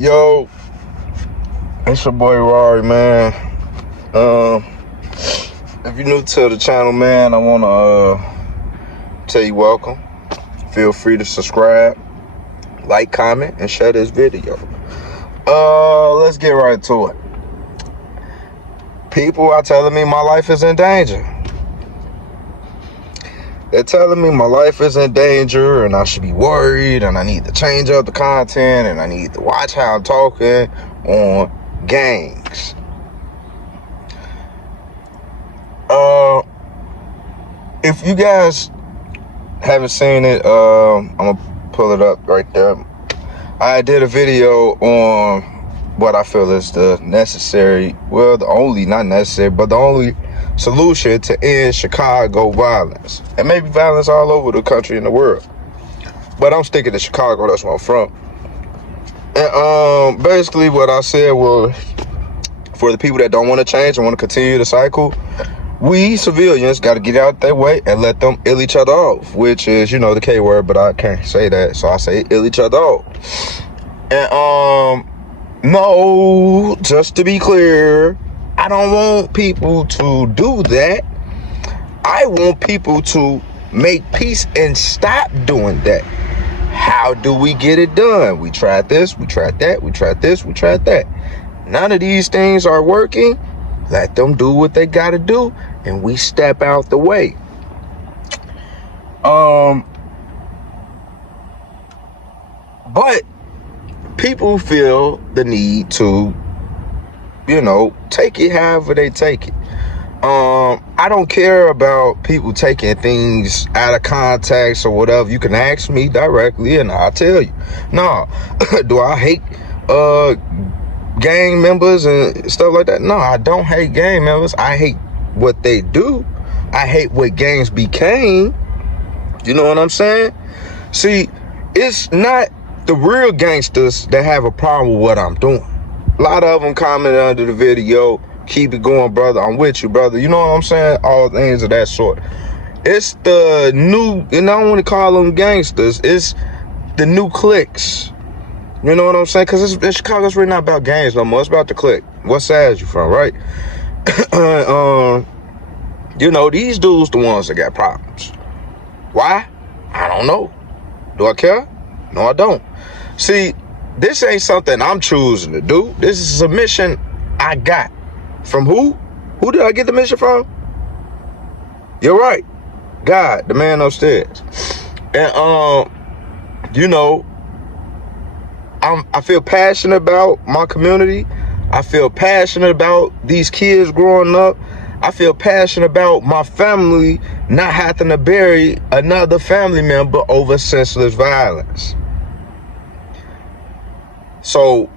Yo, it's your boy Rory, man. If you're new to the channel, man, I wanna tell you welcome. Feel free to subscribe, like, comment, and share this video. Let's get right to it. People are telling me my life is in danger. They're telling me my life is in danger and I should be worried and I need to change up the content and I need to watch how I'm talking on gangs. If you guys haven't seen it, I'm gonna pull it up right there. I did a video on what I feel is the necessary, well, the only, not necessary, but the only solution to end Chicago violence. And maybe violence all over the country and the world. But I'm sticking to Chicago, that's where I'm from. And basically what I said was, for the people that don't want to change and want to continue the cycle, we civilians got to get out their way and let them ill each other off, which is, you know, the K word, but I can't say that, so I say ill each other off. And no, just to be clear, I don't want people to do that. I want people to make peace and stop doing that. How do we get it done? We tried this, we tried that, we tried this, we tried that. None of these things are working. Let them do what they gotta do, and we step out the way. But people feel the need to, you know, take it however they take it. I don't care about people taking things out of context or whatever. You can ask me directly and I'll tell you. No. Do I hate gang members and stuff like that? No, I don't hate gang members. I hate what they do. I hate what gangs became. You know what I'm saying? See, it's not the real gangsters that have a problem with what I'm doing. A lot of them commented under the video, keep it going, brother. I'm with you, brother. You know what I'm saying? All things of that sort. It's the new, and I don't want to call them gangsters. It's the new cliques. You know what I'm saying? Because Chicago's really not about gangs no more. It's about the clique. What side you from, right? You know, these dudes the ones that got problems. Why? I don't know. Do I care? No, I don't. See, this ain't something I'm choosing to do. This is a mission I got. From who? Who did I get the mission from? You're right. God, the man upstairs. And, you know, I feel passionate about my community. I feel passionate about these kids growing up. I feel passionate about my family not having to bury another family member over senseless violence. So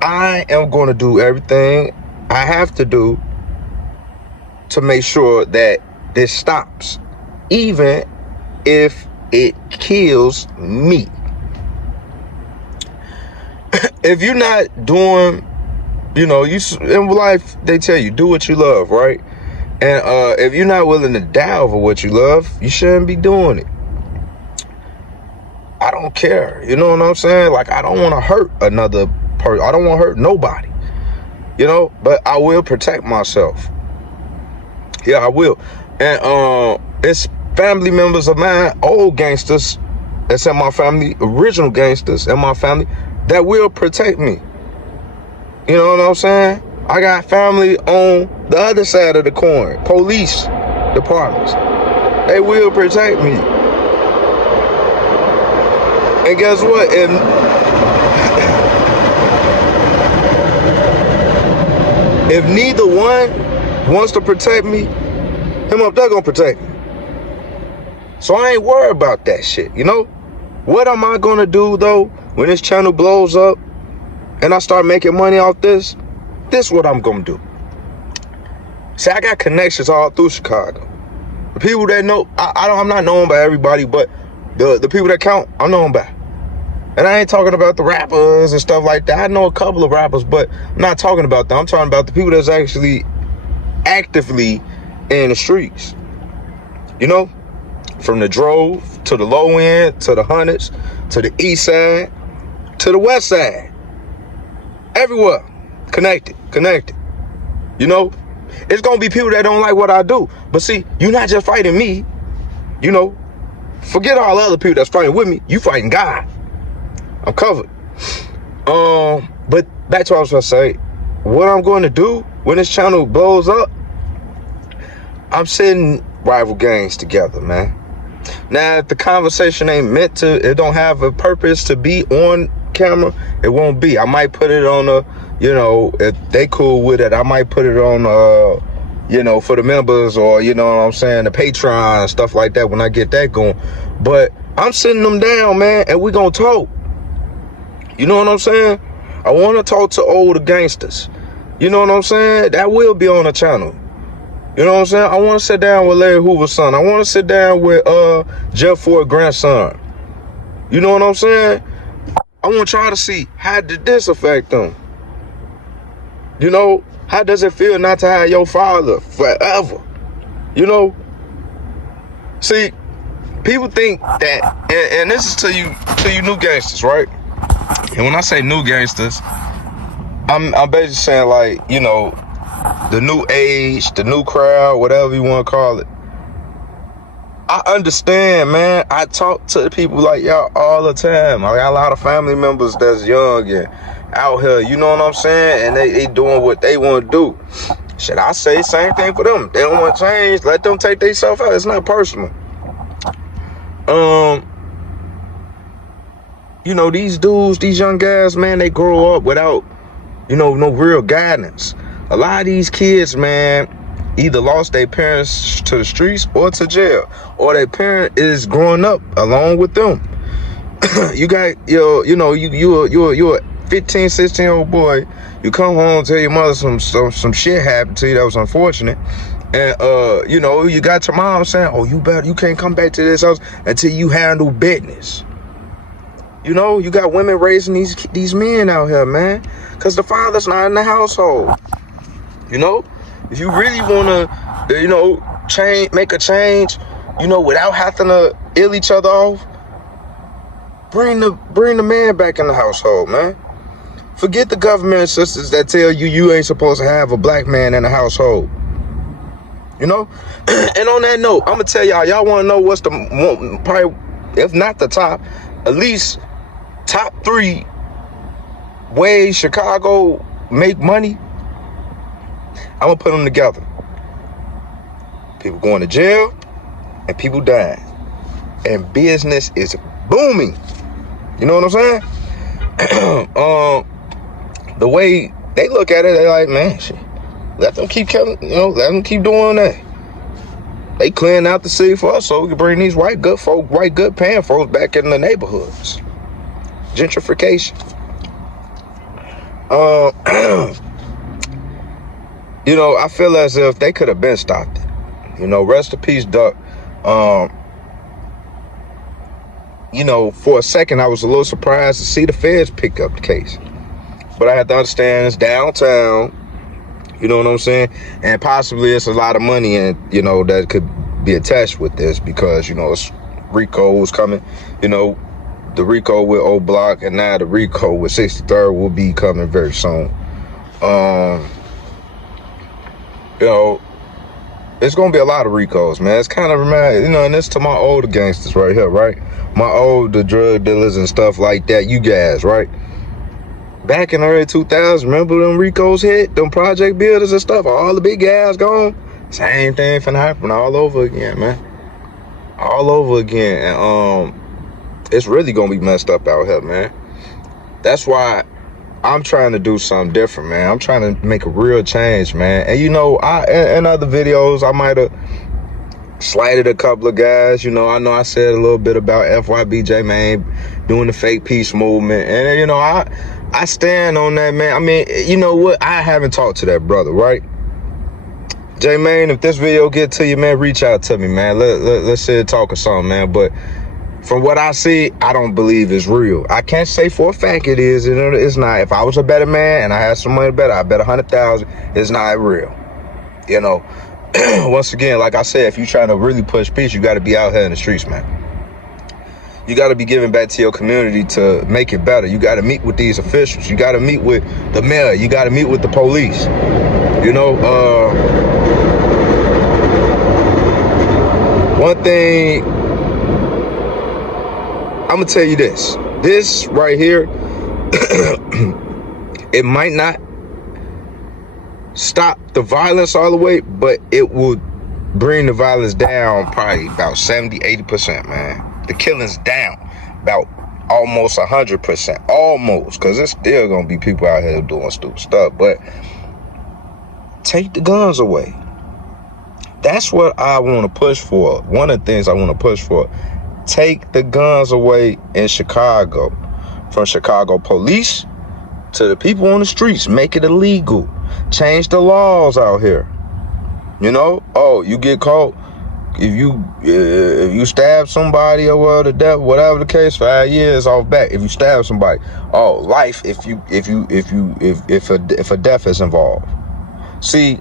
I am going to do everything I have to do to make sure that this stops, even if it kills me. If you're not doing, you know, in life, they tell you, do what you love, right? And if you're not willing to die over what you love, you shouldn't be doing it. I don't care. You know what I'm saying? Like, I don't want to hurt another person. I don't want to hurt nobody. You know, but I will protect myself. Yeah, I will. And it's family members of mine, old gangsters that's in my family, original gangsters in my family, that will protect me. You know what I'm saying? I got family on the other side of the coin, police departments. They will protect me. And guess what? If neither one wants to protect me, him up there gonna protect me. So I ain't worried about that shit, you know? What am I gonna do though when this channel blows up and I start making money off this? This is what I'm gonna do. See, I got connections all through Chicago. The people that know, I'm not known by everybody, but the people that count, I'm known by. And I ain't talking about the rappers and stuff like that. I know a couple of rappers, but I'm not talking about them. I'm talking about the people that's actually actively in the streets. You know, from the Drove to the low end to the hundreds to the east side to the west side. everywhere. Connected. You know, it's gonna be people that don't like what I do. But see, you're not just fighting me. You know, forget all the other people that's fighting with me. You fighting God. I'm covered. But back to what I was gonna say. What I'm going to do when this channel blows up, I'm sitting rival gangs together, man. Now, if the conversation ain't meant to, it don't have a purpose to be on camera, it won't be. I might put it on a, you know, if they cool with it, I might put it on, you know, for the members, or, you know what I'm saying, the Patreon and stuff like that when I get that going. But I'm sitting them down, man, and we gonna talk. You know what I'm saying? I want to talk to older gangsters. You know what I'm saying? That will be on the channel. You know what I'm saying? I want to sit down with Larry Hoover's son. I want to sit down with Jeff Ford's grandson. You know what I'm saying? I want y'all to see, how did this affect them? You know, how does it feel not to have your father forever? You know? See, people think that, and this is to you new gangsters, right? And when I say new gangsters, I'm basically saying, like, you know, the new age, the new crowd, whatever you want to call it. I understand, man. I talk to people like y'all all the time. I got a lot of family members that's young and out here, you know what I'm saying? And they doing what they want to do. Should I say the same thing for them? They don't want to change. Let them take themselves out. It's not personal. You know, these dudes, these young guys, man, they grow up without, you know, no real guidance. A lot of these kids, man, either lost their parents to the streets or to jail, or their parent is growing up along with them. You got you're a 15, 16-year-old boy. You come home, tell your mother some shit happened to you that was unfortunate, and you know, you got your mom saying, "Oh, you can't come back to this house until you handle business." You know, you got women raising these men out here, man, because the father's not in the household. You know, if you really want to, you know, make a change, you know, without having to ill each other off, bring the man back in the household, man. Forget the government assistants that tell you ain't supposed to have a black man in the household. You know, and on that note, I'm gonna tell y'all want to know what's the probably, if not the top, at least top 3 ways Chicago make money. I'm gonna put them together. People going to jail and people dying, and business is booming. You know what I'm saying? The way they look at it, they like, man, shit, let them keep killing, you know, let them keep doing that. They clearing out the city for us so we can bring these white good paying folks back in the neighborhoods. Gentrification. You know, I feel as if they could have been stopped it. You know, rest in peace, Duck. You know, for a second, I was a little surprised to see the feds pick up the case. But I had to understand it's downtown. You know what I'm saying? And possibly it's a lot of money, and you know, that could be attached with this because, you know, it's RICO was coming. You know, the RICO with Old Block, and now the RICO with 63rd will be coming very soon. You know, it's gonna be a lot of RICOs, man. It's kind of remind, you know, and this to my older gangsters right here, right? My older drug dealers and stuff like that. You guys, right? Back in the early 2000s, remember them RICOs hit, them project builders and stuff? All the big guys gone. Same thing finna happen all over again, man. All over again, and it's really gonna be messed up out here, man. That's why I'm trying to do something different, man. I'm trying to make a real change, man. And you know, in other videos, I might have slighted a couple of guys. You know I said a little bit about FYBJ, man, doing the fake peace movement. And, you know, I stand on that, man. I mean, you know what? I haven't talked to that brother, right? J-Man, if this video get to you, man, reach out to me, man. Let's sit talk or something, man. But from what I see, I don't believe it's real. I can't say for a fact it is. It's not. If I was a better man and I had some money better, I bet 100,000. It's not real. You know, once again, like I said, if you're trying to really push peace, you got to be out here in the streets, man. You got to be giving back to your community to make it better. You got to meet with these officials. You got to meet with the mayor. You got to meet with the police. You know, one thing, I'm going to tell you this. This right here, it might not stop the violence all the way, but it would bring the violence down probably about 70-80%, man. The killings down about almost 100%, almost, because there's still gonna be people out here doing stupid stuff. But take the guns away. That's what I want to push for. One of the things I want to push for: take the guns away in Chicago, from Chicago police to the people on the streets. Make it illegal. Change the laws out here. You know, oh, you get caught if you stab somebody or whatever the case, 5 years off back. If you stab somebody, oh, life if a death is involved. See,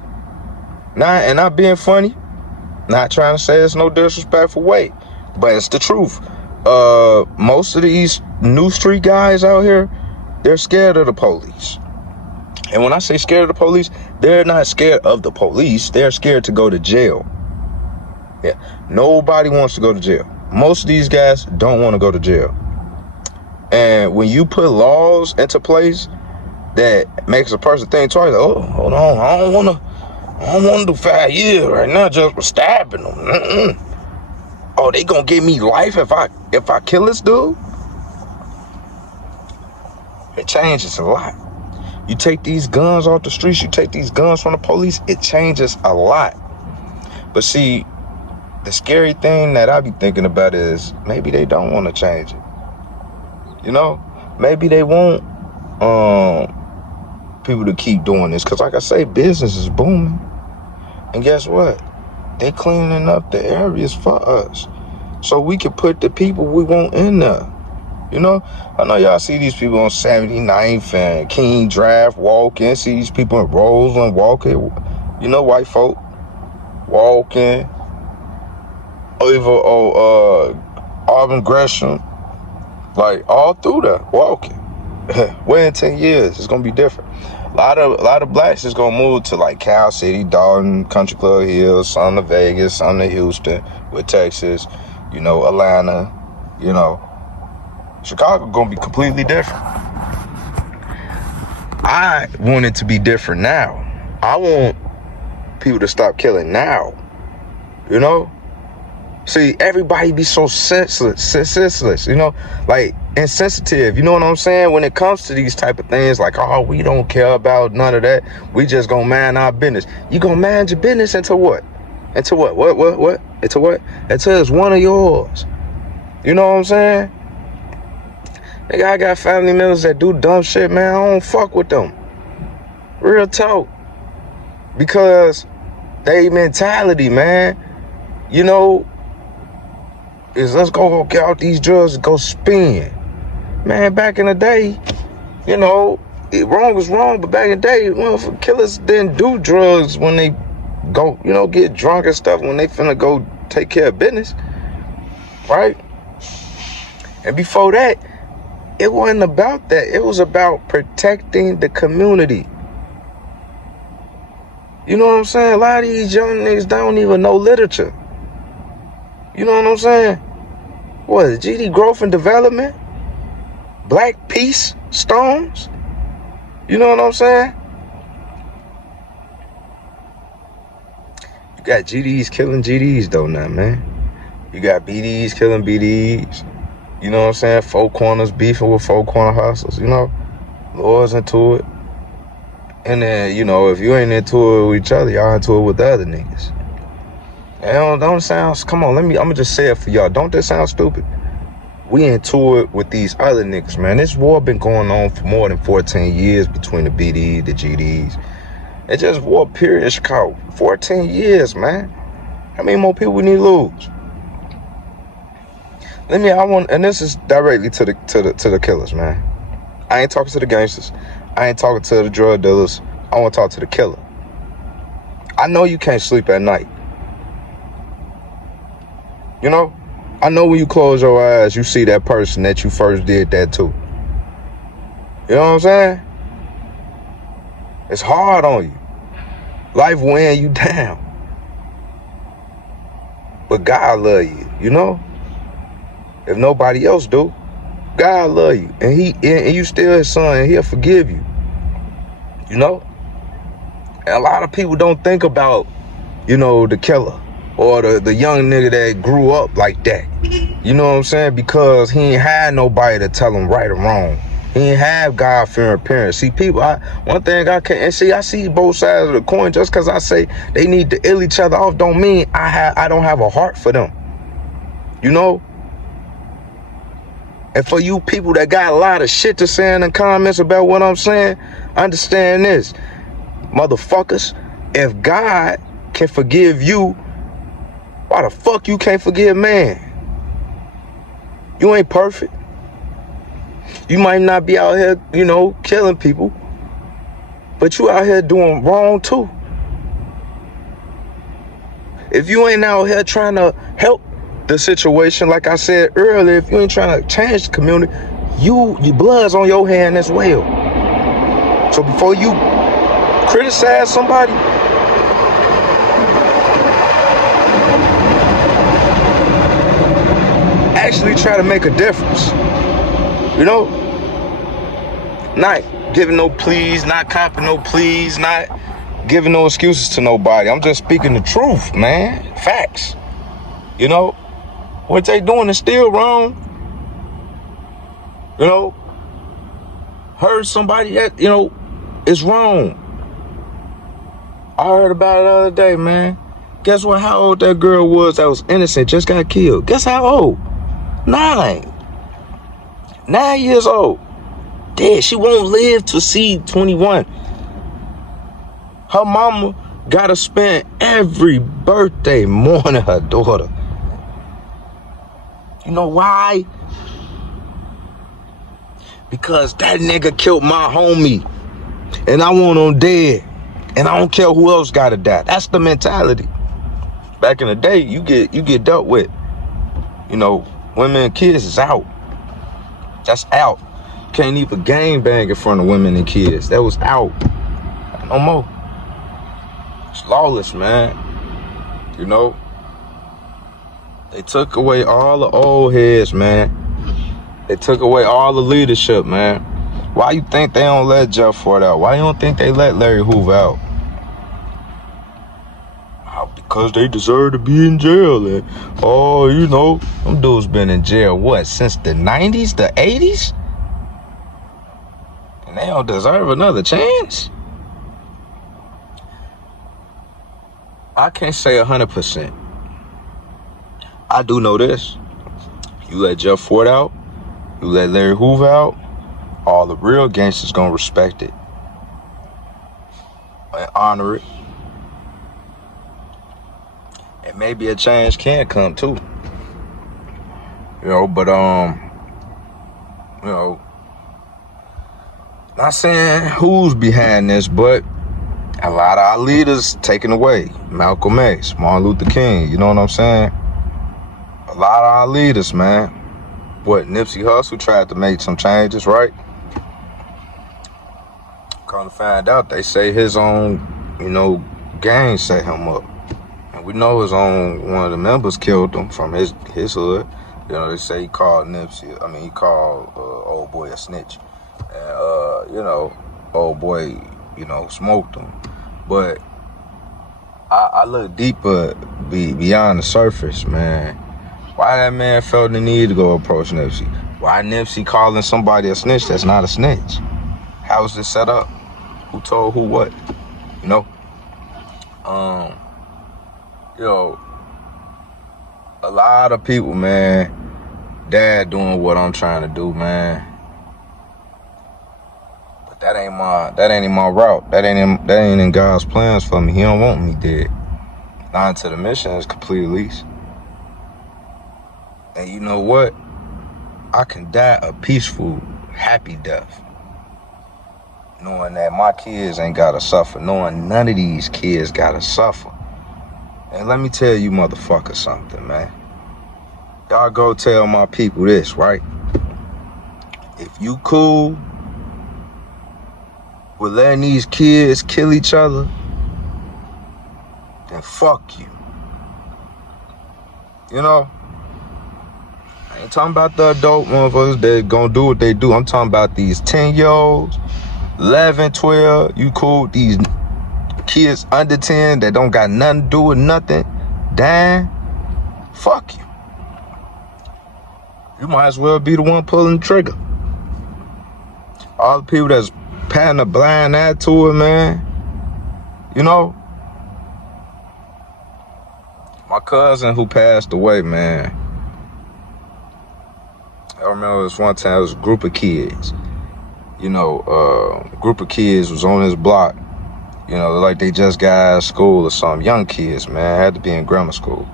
not being funny, not trying to say it's no disrespectful way, but it's the truth. Most of these new street guys out here, they're scared of the police. And when I say scared of the police, they're not scared of the police. They're scared to go to jail. Yeah, nobody wants to go to jail. Most of these guys don't want to go to jail. And when you put laws into place that makes a person think twice, oh, hold on, I don't want to do 5 years right now just for stabbing them. Oh, they gonna give me life if I kill this dude? It changes a lot. You take these guns off the streets, you take these guns from the police, it changes a lot. But see, the scary thing that I be thinking about is maybe they don't want to change it. You know, maybe they want people to keep doing this, because like I say, business is booming. And guess what? They cleaning up the areas for us so we can put the people we want in there. You know, I know y'all see these people on 79th and King Drive walking, see these people in Roseland walking, you know, white folk walking over Auburn Gresham, like all through there walking. Where in 10 years it's gonna be different. A lot of blacks is gonna move to like Cal City, Dalton, Country Club Hills, some to Vegas, some to Houston, with Texas, you know, Atlanta, you know. Chicago gonna be completely different. I want it to be different now. I want people to stop killing now. You know? See, everybody be so senseless, you know, like insensitive. You know what I'm saying? When it comes to these type of things, like, oh, we don't care about none of that. We just gonna mind our business. You gonna mind your business until what? Until what? What? Until what? Until it's one of yours. You know what I'm saying? Nigga, I got family members that do dumb shit, man. I don't fuck with them. Real talk. Because they mentality, man, you know, is let's go get out these drugs and go spin. Man, back in the day, you know, wrong was wrong, but back in the day, motherfuckers, killers didn't do drugs when they go, you know, get drunk and stuff when they finna go take care of business, right? And before that, it wasn't about that. It was about protecting the community. You know what I'm saying? A lot of these young niggas don't even know literature. You know what I'm saying? What is it? GD Growth and Development? Black Peace Stones? You know what I'm saying? You got GDs killing GDs though now, man. You got BDs killing BDs. You know what I'm saying? Four corners beefing with four corner hustlers, you know? Lawyers into it. And then, you know, if you ain't into it with each other, y'all into it with the other niggas. And don't sound, come on, I'm gonna just say it for y'all. Don't that sound stupid? We into it with these other niggas, man. This war been going on for more than 14 years between the BDs, the GDs. It's just war period in Chicago. 14 years, man. How many more people we need to lose? And this is directly to the killers, man. I ain't talking to the gangsters. I ain't talking to the drug dealers. I want to talk to the killer. I know you can't sleep at night. You know, I know when you close your eyes, you see that person that you first did that to. You know what I'm saying? It's hard on you. Life weighing you down. But God love you, you know? If nobody else do, God love you. And you still his son, and he'll forgive you. You know? And a lot of people don't think about, the killer or the young nigga that grew up like that. You know what I'm saying? Because he ain't had nobody to tell him right or wrong. He ain't have God-fearing parents. See, people, one thing I can't, and see, I see both sides of the coin. Just because I say they need to ill each other off don't mean I don't have a heart for them. You know? And for you people that got a lot of shit to say in the comments about what I'm saying, understand this. Motherfuckers, if God can forgive you, why the fuck you can't forgive man? You ain't perfect. You might not be out here, killing people, but you out here doing wrong too. If you ain't out here trying to help the situation, like I said earlier, if you ain't trying to change the community, your blood's on your hand as well. So before you criticize somebody, actually try to make a difference. Not giving no pleas, not copping no pleas, not giving no excuses to nobody. I'm just speaking the truth, man. Facts. What they doing is still wrong. Hurt somebody that, is wrong. I heard about it the other day, man. Guess what? How old that girl was that was innocent, just got killed. Guess how old? 9. 9 years old. Dead. She won't live to see 21. Her mama gotta spend every birthday mourning her daughter. You know why? Because that nigga killed my homie. And I want him dead. And I don't care who else gotta die. That's the mentality. Back in the day, you get dealt with. Women and kids is out. That's out. Can't even gangbang in front of women and kids. That was out. No more. It's lawless, man. They took away all the old heads, man. They took away all the leadership, man. Why you think they don't let Jeff Ford out? Why you don't think they let Larry Hoover out? Because they deserve to be in jail. And, them dudes been in jail, what, since the 90s, the 80s? And they don't deserve another chance? I can't say 100%. I do know this. You let Jeff Ford out, you let Larry Hoover out, all the real gangsters gonna respect it and honor it. And maybe a change can come too. Not saying who's behind this, but a lot of our leaders taken away. Malcolm X, Martin Luther King, you know what I'm saying? A lot of our leaders, man. Nipsey Hussle tried to make some changes, right? Come to find out, they say his own, gang set him up. And we know his own, one of the members killed him from his hood. They say he called he called old boy a snitch. And, old boy, smoked him. But I look deeper beyond the surface, man. Why that man felt the need to go approach Nipsey? Why Nipsey calling somebody a snitch that's not a snitch? How was this set up? Who told who what? A lot of people, man, dad doing what I'm trying to do, man. But that ain't my route. That ain't in God's plans for me. He don't want me dead. Not until the mission is complete, at least. And you know what? I can die a peaceful, happy death. Knowing that my kids ain't gotta suffer. Knowing none of these kids gotta suffer. And let me tell you motherfuckers something, man. Y'all go tell my people this, right? If you cool with letting these kids kill each other, then fuck you. You know? I ain't talking about the adult motherfuckers that gonna do what they do. I'm talking about these 10-year-olds, 11, 12. You cool with these kids under 10 that don't got nothing to do with nothing. Damn. Fuck you. You might as well be the one pulling the trigger. All the people that's patting a blind eye to it, man. You know? My cousin who passed away, man. I remember this one time, it was a group of kids. You know, a group of kids was on his block. You know, like they just got out of school or something. Young kids, man, had to be in grammar school.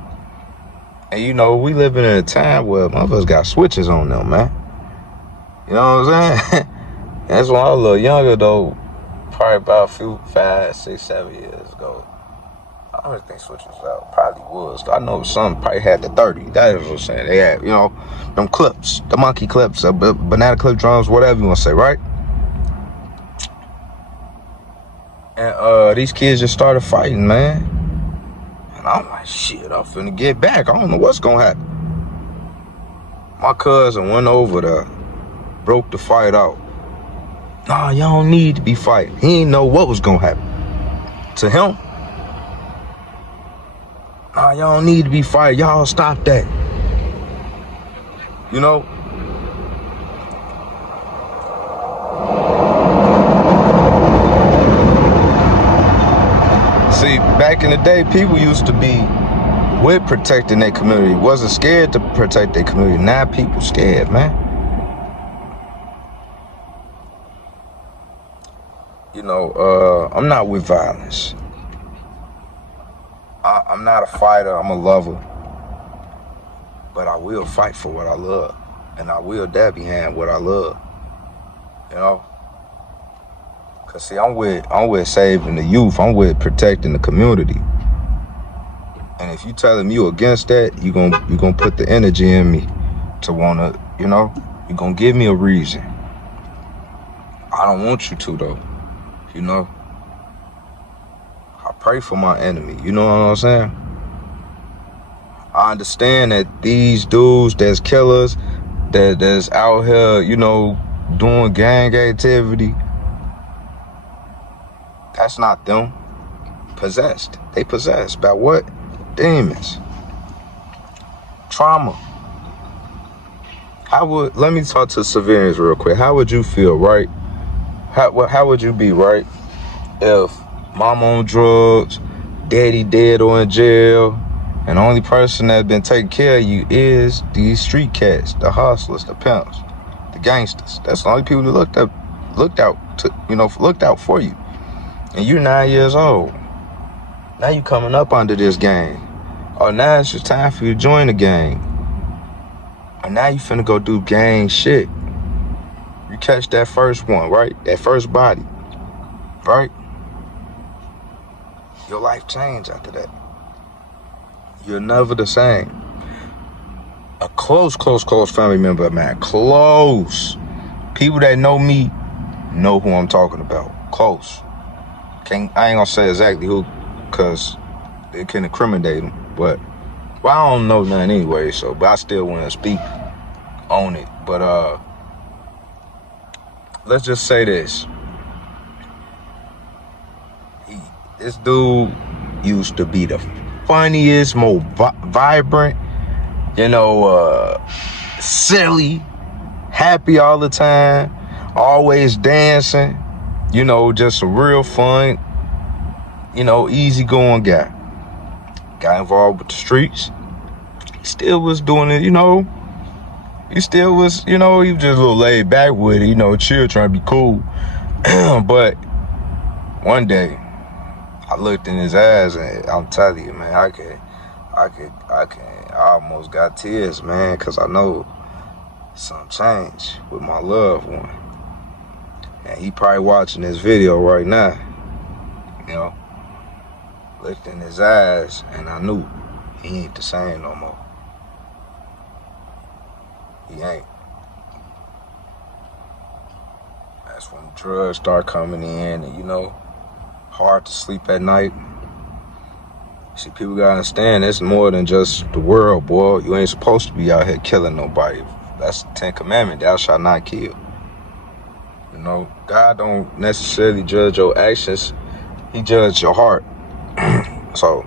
And you know, we living in a time where motherfuckers got switches on them, man. You know what I'm saying? That's when I was a little younger, though. Probably about a few, 5, 6, 7 years ago. I don't really think switches out. Probably was. I know some probably had the 30. That is what I'm saying. They had, you know, them clips, the monkey clips, banana clip drums, whatever you want to say, right? And these kids just started fighting, man. And I'm like, shit, I'm finna get back. I don't know what's gonna happen. My cousin went over there, broke the fight out. Nah, y'all don't need to be fighting. He didn't know what was gonna happen. To him, nah, y'all don't need to be fighting. Y'all stop that. You know? See, back in the day, people used to be with protecting their community. Wasn't scared to protect their community. Now people scared, man. You know, I'm not with violence. I'm not a fighter, I'm a lover. But I will fight for what I love. And I will die behind what I love. You know? Cause see, I'm with saving the youth. I'm with protecting the community. And if you telling me you against that, you gonna put the energy in me to wanna, you know, you gonna give me a reason. I don't want you to though. You know? I pray for my enemy. You know what I'm saying? I understand that these dudes that's killers, that's out here, you know, doing gang activity, that's not them. Possessed. They possessed by what? Demons. Trauma. Let me talk to civilians real quick. How would you feel, right? How would you be, right, if mom on drugs, daddy dead or in jail, and the only person that's been taking care of you is these street cats, the hustlers, the pimps, the gangsters. That's the only people that looked out for you. And you're 9 years old. Now you coming up under this gang. Oh, now it's just time for you to join the gang. And now you finna go do gang shit. You catch that first one, right? That first body, right? Your life changed after that. You're never the same. A close family member of mine, close. People that know me know who I'm talking about. Close. I ain't gonna say exactly who, cause it can incriminate them. But I don't know nothing anyway. But I still want to speak on it. But let's just say this. This dude used to be the funniest, most vibrant, you know, silly, happy all the time, always dancing, you know, just a real fun, you know, easygoing guy. Got involved with the streets. He still was doing it, you know. He still was, you know, he was just a little laid back with it, you know, chill, trying to be cool. But one day, I looked in his eyes, and I'm telling you, man, I almost got tears, man, because I know something changed with my loved one. And he probably watching this video right now, you know. Looked in his eyes, and I knew he ain't the same no more. He ain't. That's when drugs start coming in and, you know, hard to sleep at night. See, people gotta understand it's more than just the world, boy. You ain't supposed to be out here killing nobody. That's the 10 Commandments. Thou shalt not kill. You know, God don't necessarily judge your actions. He judges your heart. So,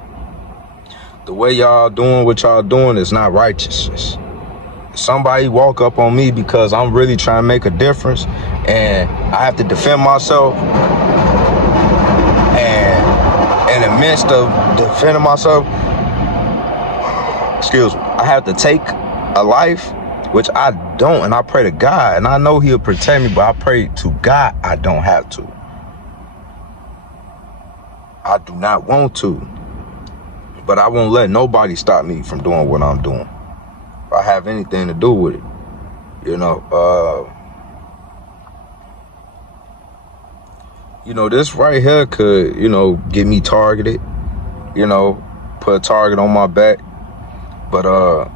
the way y'all doing what y'all doing is not righteousness. If somebody walk up on me because I'm really trying to make a difference and I have to defend myself, and in the midst of defending myself, I have to take a life, which I don't, and I pray to God, and I know he'll protect me, but I pray to God I don't have to. I do not want to, but I won't let nobody stop me from doing what I'm doing. If I have anything to do with it, you know, this right here could, get me targeted, put a target on my back. But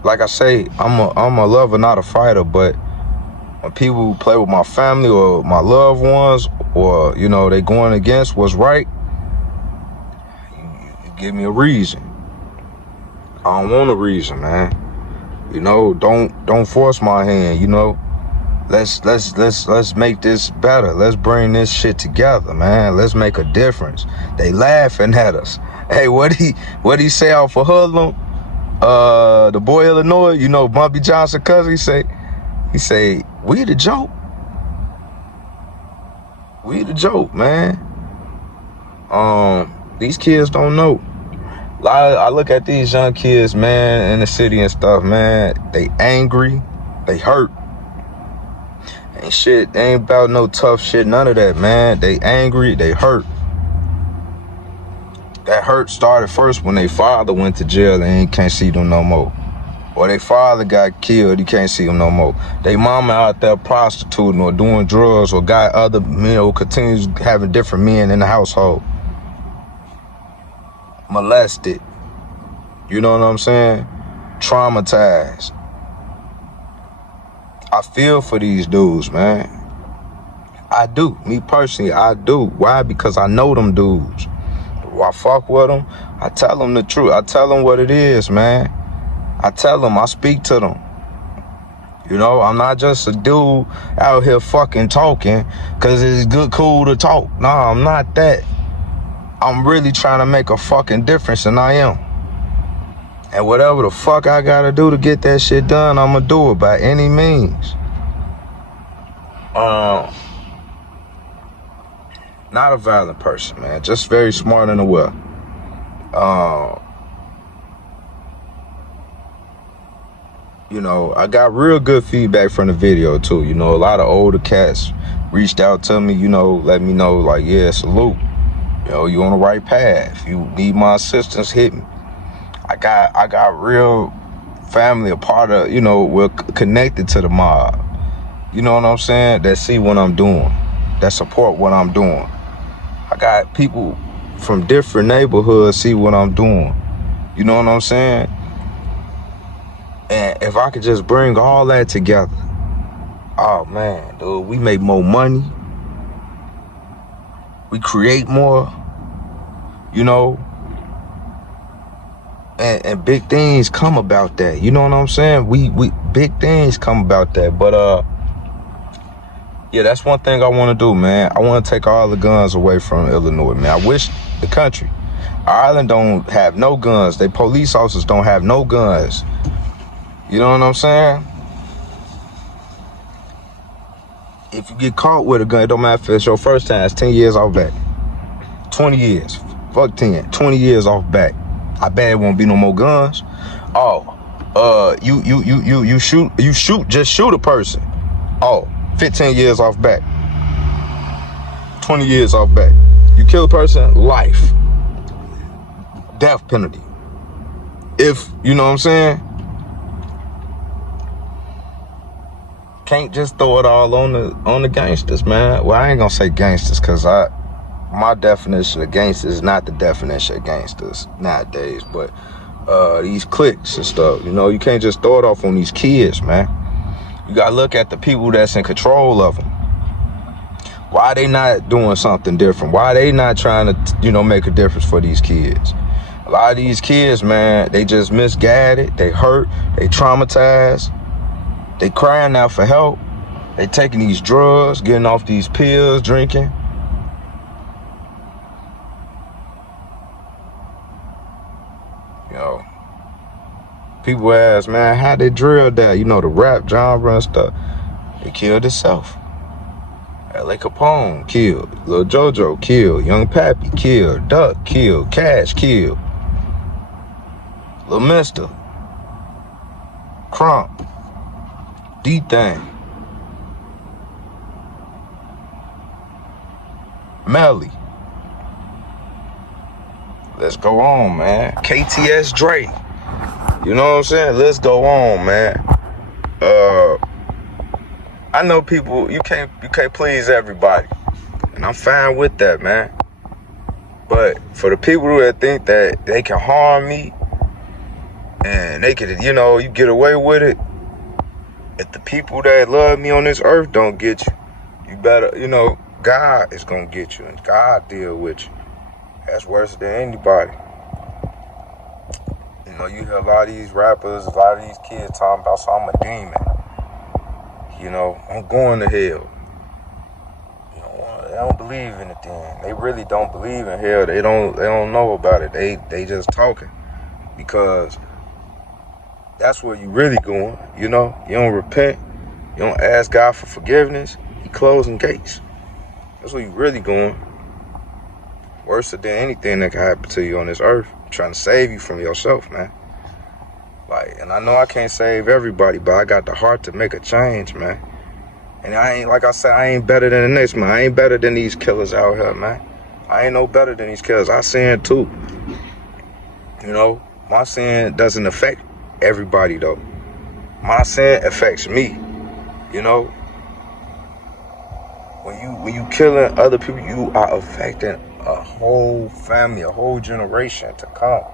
like I say, I'm a lover, not a fighter. But when people play with my family or my loved ones, or they going against what's right, you give me a reason. I don't want a reason, man. Don't force my hand. Let's make this better. Let's bring this shit together, man. Let's make a difference. They laughing at us. Hey, what he say out for Hoodlum? The boy Illinois, Bumpy Johnson cousin, he say, we the joke. We the joke, man. These kids don't know. I look at these young kids, man, in the city and stuff, man. They angry, they hurt. Ain't shit, they ain't about no tough shit, none of that, man. They angry, they hurt. That hurt started first when their father went to jail and he can't see them no more. Or their father got killed, he can't see them no more. They mama out there prostituting or doing drugs or got other, continues having different men in the household. Molested. You know what I'm saying? Traumatized. I feel for these dudes, man. I do. Me personally, I do. Why? Because I know them dudes. I fuck with them. I tell them the truth. I tell them what it is, man. I tell them, I speak to them. I'm not just a dude out here fucking talking because it's cool to talk. Nah, I'm not that. I'm really trying to make a fucking difference, and I am. And whatever the fuck I gotta do to get that shit done, I'ma do it by any means. Not a violent person, man. Just very smart and aware. I got real good feedback from the video too. A lot of older cats reached out to me, let me know, like, yeah, salute. You on the right path. If you need my assistance, hit me. I got real family, a part of, we're connected to the mob. You know what I'm saying? That see what I'm doing, that support what I'm doing. I got people from different neighborhoods see what I'm doing. You know what I'm saying? And if I could just bring all that together, oh man, dude, we make more money. We create more, and big things come about that. You know what I'm saying? We big things come about that. But yeah, that's one thing I want to do, man. I want to take all the guns away from Illinois, man. I wish the country, Ireland don't have no guns. They police officers don't have no guns. You know what I'm saying? If you get caught with a gun, it don't matter if it's your first time, it's 10 years off back. 20 years. Fuck 10. 20 years off back. I bet it won't be no more guns. You shoot, just shoot a person. 15 years off back. 20 years off back. You kill a person, life. Death penalty. If, you know what I'm saying? Can't just throw it all on the gangsters, man. Well, I ain't gonna say gangsters, cause my definition of gangsters is not the definition of gangsters nowadays, but these cliques and stuff, you can't just throw it off on these kids, man. You gotta look at the people that's in control of them. Why they not doing something different? Why they not trying to, make a difference for these kids? A lot of these kids, man, they just misguided, they hurt, they traumatized, they crying out for help, they taking these drugs, getting off these pills, drinking. People ask, man, how they drilled that? The rap genre and stuff. They killed itself. L.A. Capone killed. Lil JoJo killed. Young Pappy killed. Duck killed. Cash killed. Lil Mister. Crump. D-Thing. Melly. Let's go on, man. KTS Drake. You know what I'm saying? Let's go on, man. I know people, you can't please everybody. And I'm fine with that, man. But for the people that think that they can harm me and they can, you get away with it, if the people that love me on this earth don't get you, you better, God is gonna get you and God deal with you. That's worse than anybody. You hear a lot of these rappers, a lot of these kids talking about, so I'm a demon. I'm going to hell. They don't believe in it then. They really don't believe in hell. They don't know about it. They just talking. Because that's where you really going. You don't repent. You don't ask God for forgiveness. He closing gates. That's where you really going. Worse than anything that can happen to you on this earth. I'm trying to save you from yourself, man. And I know I can't save everybody, but I got the heart to make a change, man. And I ain't, like I said, I ain't better than the next man. I ain't better than these killers out here, man. I ain't no better than these killers. I sin too. My sin doesn't affect everybody though. My sin affects me. When you killing other people, you are affecting a whole family, a whole generation to come.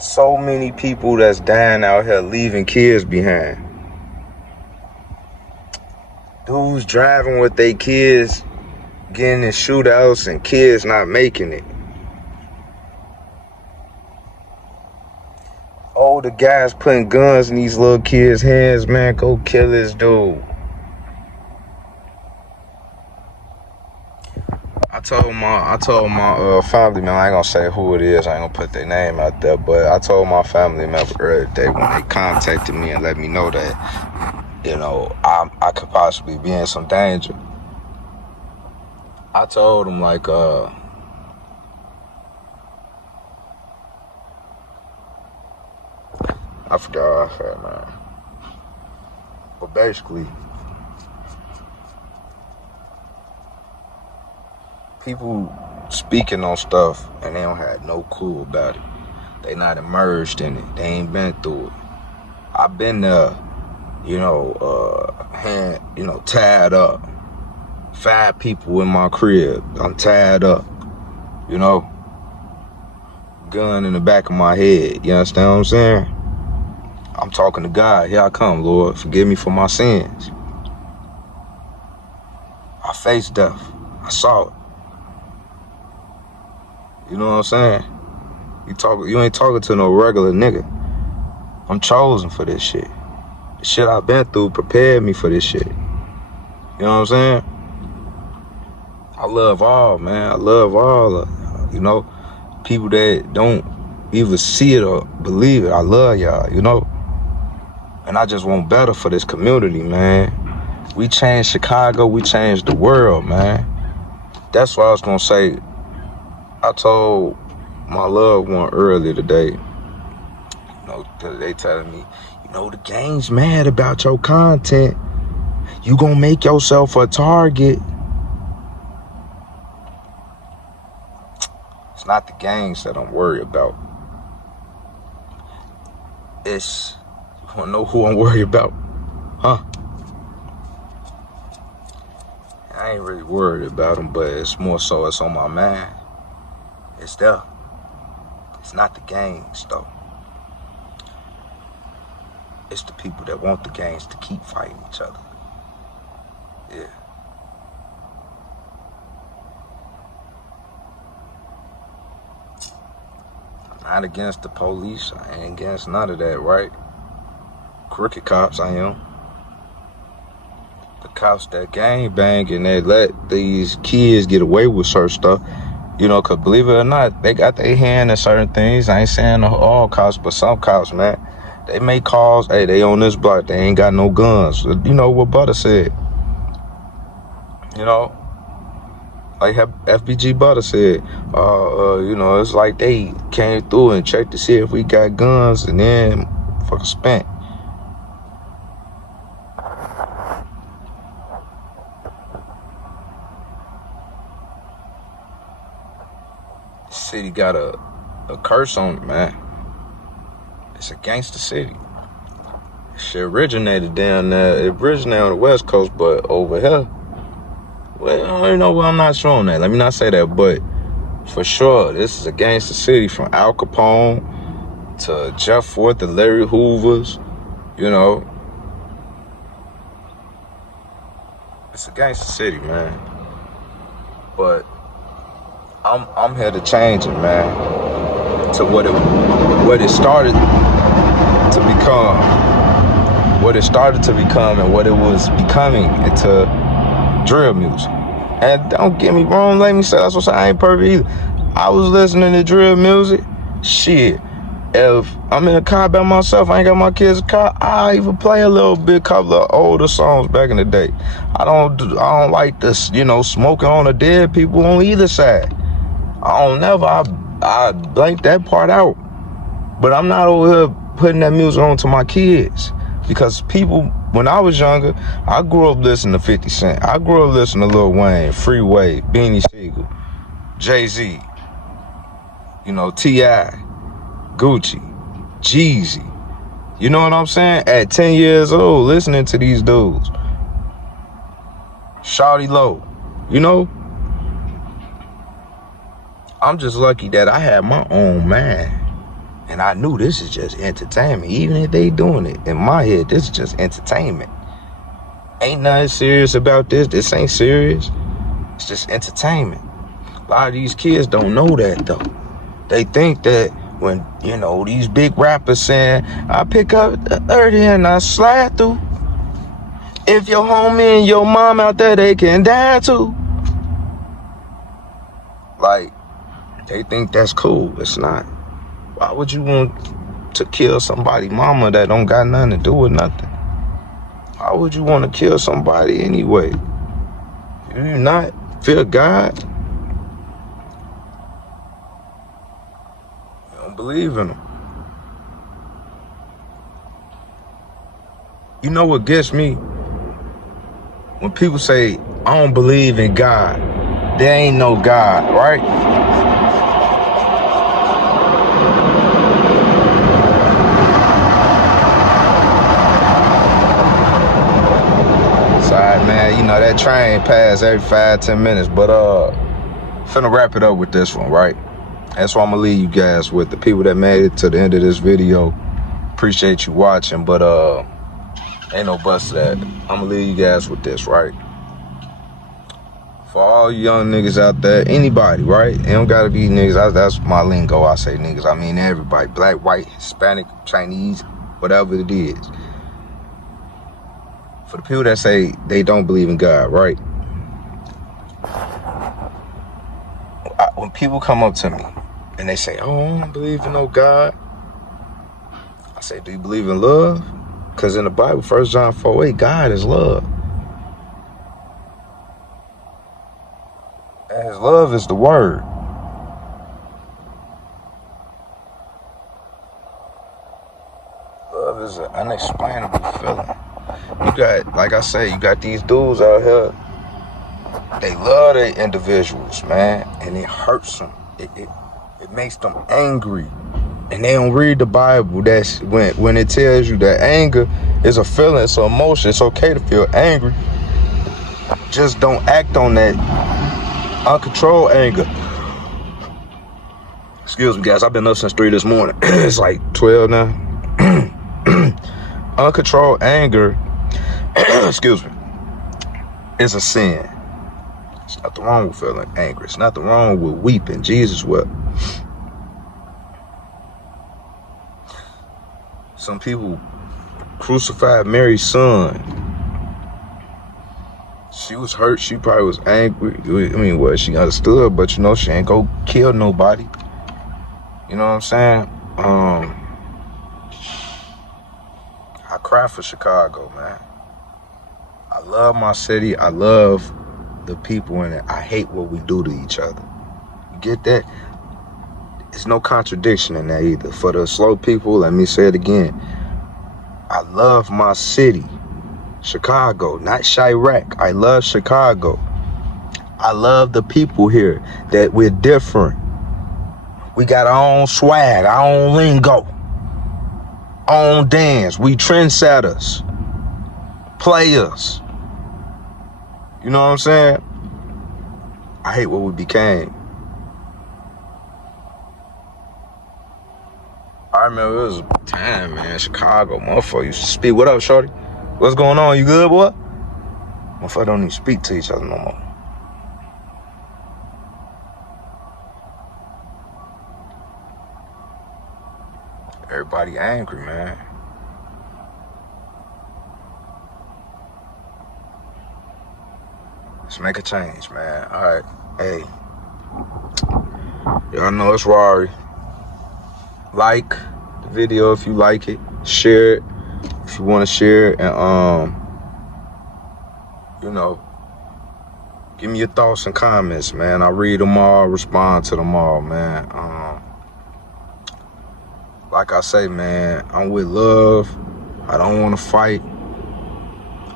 So many people that's dying out here leaving kids behind. Dudes driving with their kids, getting in shootouts and kids not making it. The guys putting guns in these little kids' hands, man, go kill this dude. I told my family member, I ain't gonna say who it is, I ain't gonna put their name out there, but I told my family member earlier today when they contacted me and let me know that, I could possibly be in some danger. I told them I forgot what I said, man. But basically, people speaking on stuff and they don't have no clue about it. They not immersed in it. They ain't been through it. I've been there, tied up. 5 people in my crib. I'm tied up. Gun in the back of my head. You understand what I'm saying? I'm talking to God. Here I come, Lord. Forgive me for my sins. I faced death. I saw it. You know what I'm saying? You ain't talking to no regular nigga. I'm chosen for this shit. The shit I've been through prepared me for this shit. You know what I'm saying? I love all, man. I love all, people that don't either see it or believe it. I love y'all, And I just want better for this community, man. We changed Chicago. We changed the world, man. That's what I was going to say. I told my loved one earlier today, because they telling me, the gang's mad about your content. You gonna make yourself a target. It's not the gangs that I'm worried about. You wanna know who I'm worried about? Huh? I ain't really worried about them, but it's more so it's on my mind. It's there. It's not the gangs, though. It's the people that want the gangs to keep fighting each other. Yeah. I'm not against the police. I ain't against none of that, right? Crooked cops, I am. The cops that gang bang and they let these kids get away with certain stuff. You know, because believe it or not, they got their hand in certain things. I ain't saying all cops, but some cops, man, they make calls. Hey, they on this block. They ain't got no guns. You know what Butter said. You know, like FBG Butter said. You know, it's like they came through and checked to see if we got guns and then fucking spent. City got a curse on it, man. It's a gangster city. Shit originated down there. It originated on the West Coast, but over here, well, you know what? I'm not sure on that. Let me not say that, but for sure, this is a gangster city from Al Capone to Jeff Fort, the Larry Hoovers. You know, it's a gangster city, man. But I'm here to change it, man, to what it started to become, and what it was becoming into drill music. And don't get me wrong, let me say, that's what I ain't perfect either. I was listening to drill music. Shit, if I'm in a car by myself, I ain't got my kids' car, I even play a little bit, couple of older songs back in the day. I don't like this, you know, smoking on the dead people on either side. I blank that part out. But I'm not over here putting that music on to my kids. Because people, when I was younger, I grew up listening to 50 Cent. I grew up listening to Lil Wayne, Freeway, Beanie Sigel, Jay-Z, you know, T.I., Gucci, Jeezy. You know what I'm saying? At 10 years old, listening to these dudes. Shawty Low, you know? I'm just lucky that I had my own mind. And I knew this is just entertainment. Even if they doing it, in my head, this is just entertainment. Ain't nothing serious about this. This ain't serious. It's just entertainment. A lot of these kids don't know that, though. They think that when, you know, these big rappers saying, I pick up the 30 and I slide through. If your homie and your mom out there, they can die too. Like, they think that's cool. It's not. Why would you want to kill somebody's mama that don't got nothing to do with nothing? Why would you want to kill somebody anyway? Do you not fear God? You don't believe in him. You know what gets me? When people say, I don't believe in God. There ain't no God, right? Man, you know, that train pass every 5-10 minutes, but finna wrap it up with this one, right? That's what I'm gonna leave you guys with. The people that made it to the end of this video, appreciate you watching, but ain't no bust to that. I'm gonna leave you guys with this, right? For all you young niggas out there, anybody, right? It don't gotta be niggas. That's my lingo. I say niggas, I mean everybody. Black, white, Hispanic, Chinese, whatever it is. For the people that say they don't believe in God, right? When people come up to me and they say, oh, I don't believe in no God, I say, do you believe in love? Because in the Bible, 1 John 4:8, God is love. And his love is the word. Love is an unexplainable feeling. You got, like I say, you got these dudes out here, they love their individuals, man, and it hurts them. It makes them angry. And they don't read the Bible. That's when it tells you that anger is a feeling, it's an emotion. It's okay to feel angry. Just don't act on that uncontrolled anger. Excuse me, guys. I've been up since 3 this morning. It's like 12 now. Uncontrolled anger, excuse me, is a sin. There's nothing wrong with feeling angry. It's nothing wrong with weeping. Jesus wept. Some people crucified Mary's son. She was hurt. She probably was angry. I mean, well, she understood, but you know, she ain't go kill nobody. You know what I'm saying? I cry for Chicago, man. I love my city. I love the people in it. I hate what we do to each other. You get that? There's no contradiction in that either. For the slow people, let me say it again. I love my city, Chicago, not Chirac. I love Chicago. I love the people here, that we're different. We got our own swag, our own lingo, our own dance. We trendsetters, players. You know what I'm saying? I hate what we became. I remember it was a time, man, Chicago, motherfucker used to speak. What up, shorty? What's going on? You good, boy? Motherfucker don't even speak to each other no more. Everybody angry, man. Let's make a change, man. All right. Hey. Y'all know it's Rory. Like the video if you like it. Share it if you want to share it. And, you know, give me your thoughts and comments, man. I read them all, respond to them all, man. Like I say, man, I'm with love. I don't want to fight.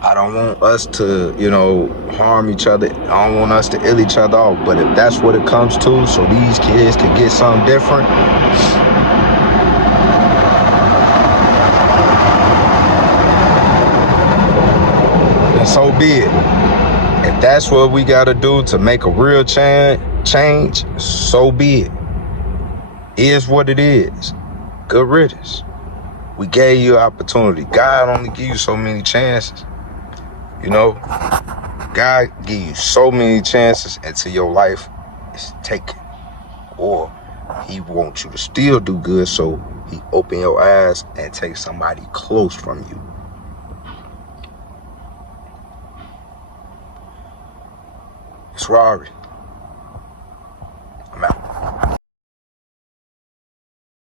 I don't want us to, you know, harm each other. I don't want us to ill each other off. But if that's what it comes to, so these kids can get something different, then so be it. If that's what we got to do to make a real change, so be it. Is what it is. Good riddance. We gave you an opportunity. God only give you so many chances. You know, God give you so many chances until your life is taken. Or he wants you to still do good, so he open your eyes and take somebody close from you. It's Rory.